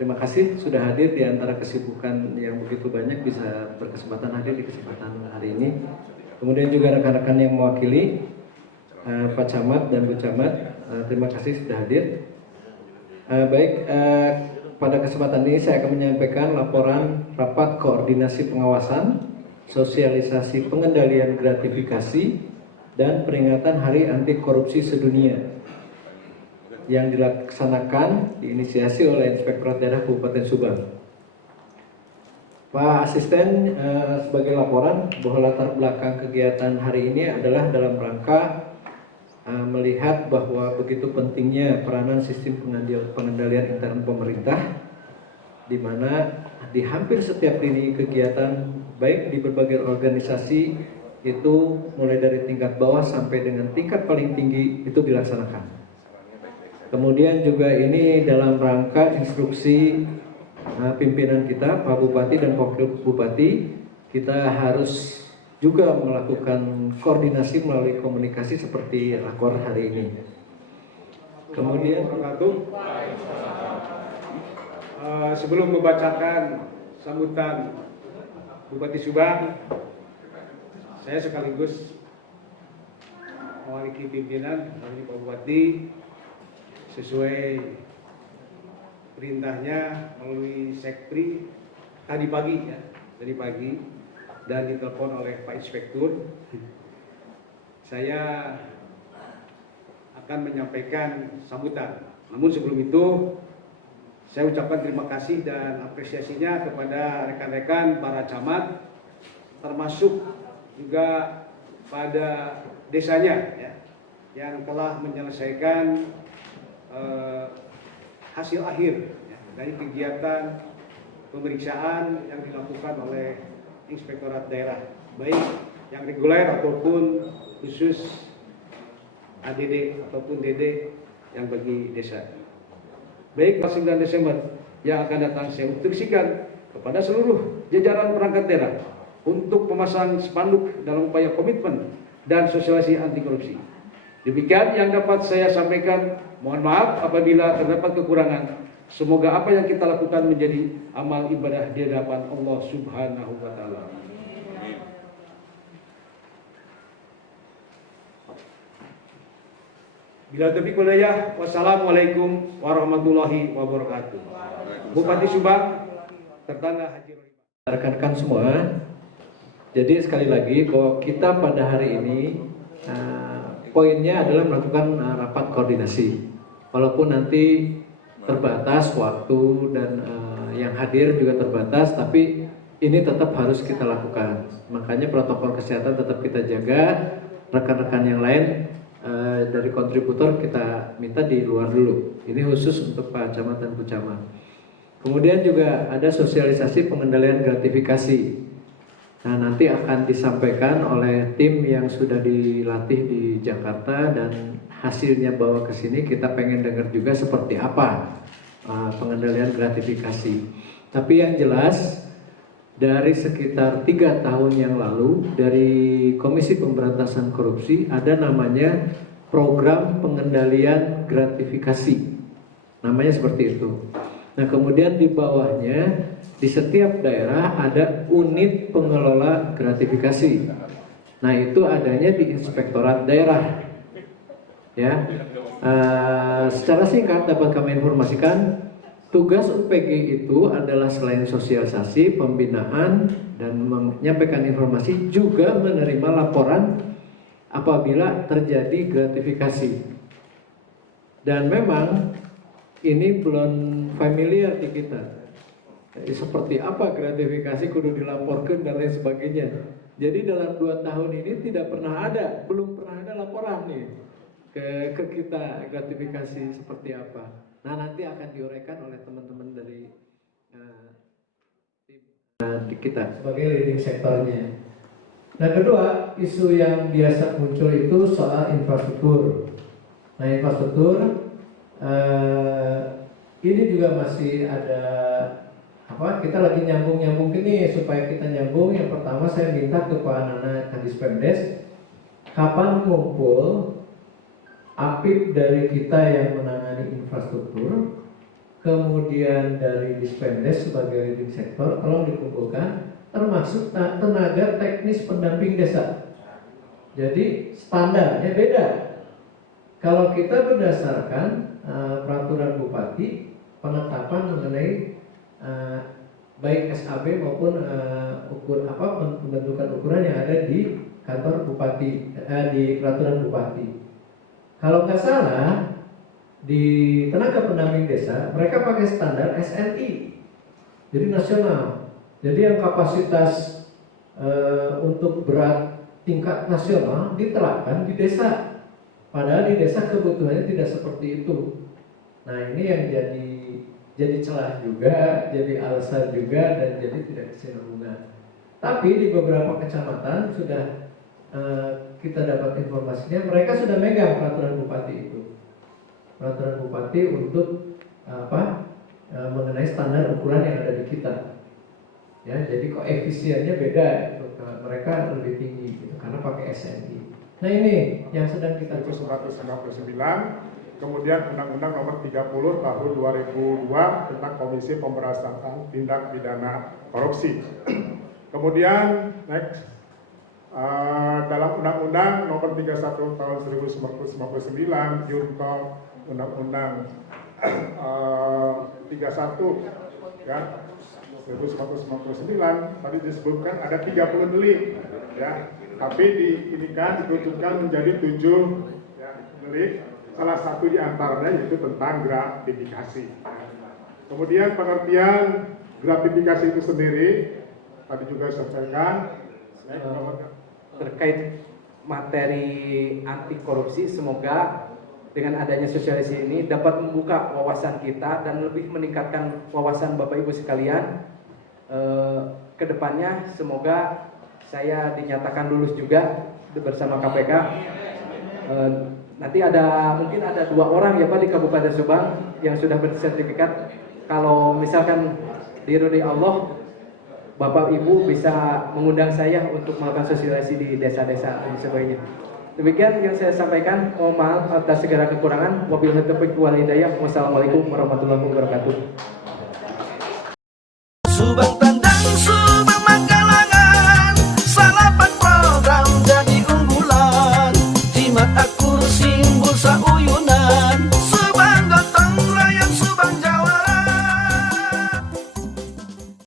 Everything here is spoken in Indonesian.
Terima kasih sudah hadir di antara kesibukan yang begitu banyak bisa berkesempatan hadir di kesempatan hari ini. Kemudian juga rekan-rekan yang mewakili Pak Camat dan Bu Camat, terima kasih sudah hadir. Pada kesempatan ini saya akan menyampaikan laporan rapat koordinasi pengawasan, sosialisasi pengendalian gratifikasi, dan peringatan Hari Anti Korupsi Sedunia yang dilaksanakan diinisiasi oleh Inspektorat Daerah Kabupaten Subang. Pak Asisten, sebagai laporan bahwa latar belakang kegiatan hari ini adalah dalam rangka melihat bahwa begitu pentingnya peranan sistem pengendalian intern pemerintah, di mana di hampir setiap lini kegiatan, baik di berbagai organisasi, itu mulai dari tingkat bawah sampai dengan tingkat paling tinggi itu dilaksanakan. Kemudian juga ini dalam rangka instruksi pimpinan kita, Pak Bupati dan Wakil Bupati, kita harus juga melakukan koordinasi melalui komunikasi seperti rakor hari ini. Kemudian sebelum membacakan sambutan Bupati Subang, saya sekaligus mewakili pimpinan dari Pak Bupati sesuai perintahnya melalui Sekpri tadi pagi dan ditelepon oleh Pak Inspektur. Saya akan menyampaikan sambutan. Namun sebelum itu saya ucapkan terima kasih dan apresiasinya kepada rekan-rekan para camat, termasuk juga pada desanya ya, yang telah menyelesaikan hasil akhir ya, dari kegiatan pemeriksaan yang dilakukan oleh Inspektorat Daerah, baik yang reguler ataupun khusus ADD ataupun DD yang bagi desa. Baik 9 Desember yang akan datang, saya instruksikan kepada seluruh jajaran perangkat daerah untuk memasang spanduk dalam upaya komitmen dan sosialisasi anti korupsi. Demikian yang dapat saya sampaikan. Mohon maaf apabila terdapat kekurangan. Semoga apa yang kita lakukan menjadi amal ibadah di hadapan Allah Subhanahu wa taala. Bila taufiq wal hidayah, wassalamualaikum warahmatullahi wabarakatuh. Bupati Subang, Tertanda Haji Rohima. Rekan-rekan semua, jadi sekali lagi bahwa kita pada hari ini poinnya adalah melakukan rapat koordinasi. Walaupun nanti terbatas waktu dan yang hadir juga terbatas, tapi ini tetap harus kita lakukan. Makanya protokol kesehatan tetap kita jaga. Rekan-rekan yang lain dari kontributor kita minta di luar dulu. Ini khusus untuk Pak Camat dan Bu Camat. Kemudian juga ada sosialisasi pengendalian gratifikasi. Nah, nanti akan disampaikan oleh tim yang sudah dilatih di Jakarta dan hasilnya bawa ke sini. Kita pengen dengar juga seperti apa pengendalian gratifikasi. Tapi yang jelas dari sekitar 3 tahun yang lalu dari Komisi Pemberantasan Korupsi ada namanya program pengendalian gratifikasi. Namanya seperti itu. Nah, kemudian di bawahnya di setiap daerah ada unit pengelola gratifikasi. Nah, itu adanya di Inspektorat Daerah. Ya, secara singkat dapat kami informasikan, tugas UPG itu adalah selain sosialisasi, pembinaan, dan menyampaikan informasi, juga menerima laporan apabila terjadi gratifikasi. Dan memang ini belum familiar di kita. Jadi seperti apa gratifikasi kudu dilaporkan dan lain sebagainya. Jadi dalam 2 tahun ini belum pernah ada laporan nih ke kita gratifikasi seperti apa. Nah, nanti akan diuraikan oleh teman-teman dari tim kita sebagai leading sektornya. Nah, kedua, isu yang biasa muncul itu soal infrastruktur. Nah, infrastruktur ini juga masih ada kita lagi nyambung ini supaya kita nyambung. Yang pertama saya minta ke Pak Nana Kadis Pemdes, kapan ngumpul APIP dari kita yang menangani infrastruktur kemudian dari Dispendes sebagai leading sektor, tolong dikumpulkan, termasuk tenaga teknis pendamping desa. Jadi standarnya beda. Kalau kita berdasarkan peraturan bupati, penetapan mengenai baik SAB maupun pembentukan ukuran yang ada di kantor bupati, di peraturan bupati. Kalau nggak salah, di tenaga pendamping desa mereka pakai standar SNI, jadi nasional. Jadi yang kapasitas untuk berat tingkat nasional diterapkan di desa, padahal di desa kebutuhannya tidak seperti itu. Nah, ini yang jadi celah juga, jadi alasan juga, dan jadi tidak kesinambungan. Tapi di beberapa kecamatan sudah kita dapat informasinya, mereka sudah megang peraturan bupati itu. Peraturan bupati untuk mengenai standar ukuran yang ada di kita. Ya, jadi koefisiennya beda, mereka lebih tinggi gitu, karena pakai SNI. Nah, ini yang sedang kita 1999, kemudian Undang-Undang Nomor 30 Tahun 2002 tentang Komisi Pemberantasan Tindak Pidana Korupsi. Kemudian next, dalam Undang-Undang Nomor 31 Tahun 1999 Junto Undang-Undang 31 ya 1999 tadi disebutkan ada 30 delik ya, tapi dituntutkan menjadi 7 ya, delik. Salah satu di antaranya yaitu tentang gratifikasi. Kemudian pengertian gratifikasi itu sendiri tadi juga disampaikan terkait materi anti korupsi. Semoga dengan adanya sosialisasi ini dapat membuka wawasan kita dan lebih meningkatkan wawasan Bapak Ibu sekalian. Kedepannya semoga saya dinyatakan lulus juga bersama KPK. Nanti mungkin ada 2 orang ya Pak di Kabupaten Subang yang sudah bersertifikat. Kalau misalkan diridhoi Allah, Bapak Ibu bisa mengundang saya untuk melakukan sosialisasi di desa-desa dan sebagainya. Demikian yang saya sampaikan. Mohon maaf atas segala kekurangan. Wabillahi taufiq wal hidayah. Wassalamualaikum warahmatullahi wabarakatuh. Subang Tandang, Subang